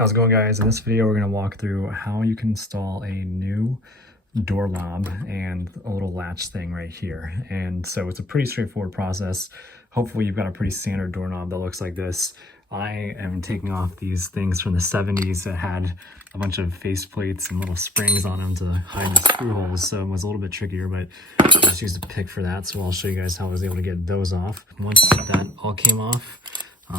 How's it going, guys? In this video we're going to walk through how you can install a new doorknob and a little latch thing right here. And so it's a pretty straightforward process. Hopefully you've got a pretty standard doorknob that looks like this. I am taking off these things from the 70s that had a bunch of face plates and little springs on them to hide the screw holes, so it was a little bit trickier, but I just used a pick for that, so I'll show you guys how I was able to get those off. Once that all came off,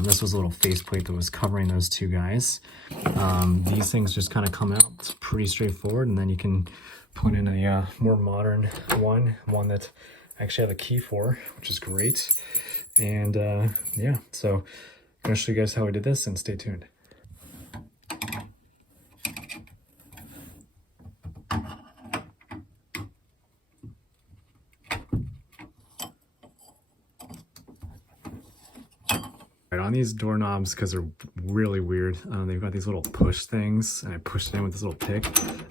this was a little faceplate that was covering those two guys. These things just kind of come out. It's pretty straightforward, and then you can put in a more modern one that I actually have a key for, which is great. And yeah, so I'm going to show you guys how I did this, and stay tuned. On these doorknobs, because they're really weird, they've got these little push things, and I pushed it in with this little pick,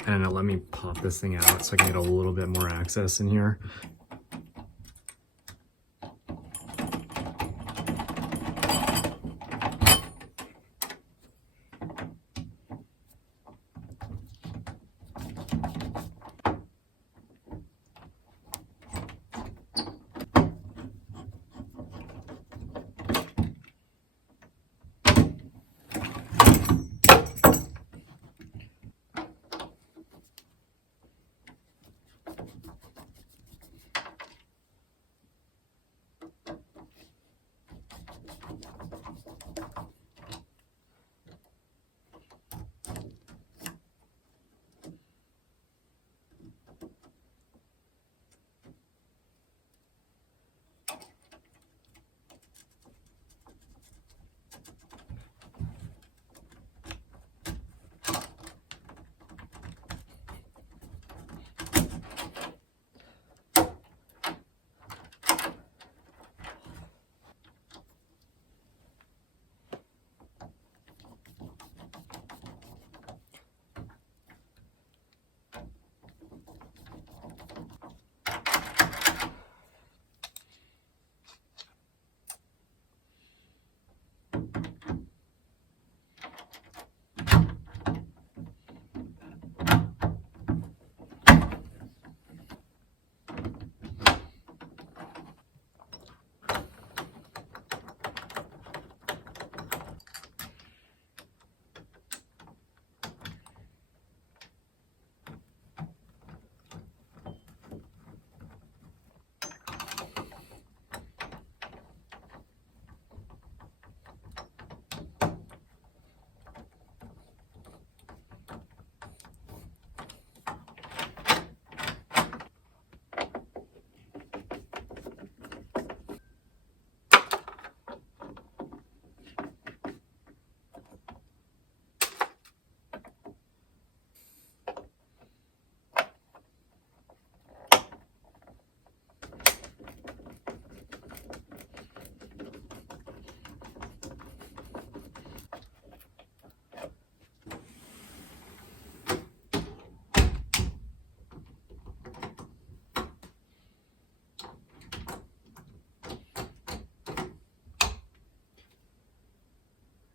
and it let me pop this thing out so I can get a little bit more access in here.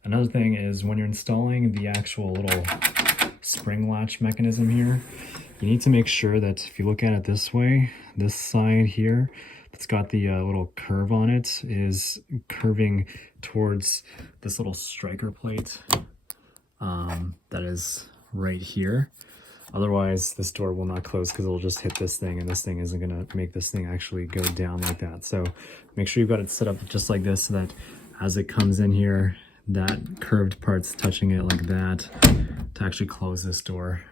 Another thing is, when you're installing the actual little spring latch mechanism here, you need to make sure that if you look at it this way, this side here that's got the little curve on it is curving towards this little striker plate that is right here. Otherwise, this door will not close because it'll just hit this thing, and this thing isn't going to make this thing actually go down like that. So make sure you've got it set up just like this, so that as it comes in here, that curved part's touching it like that to actually close this door.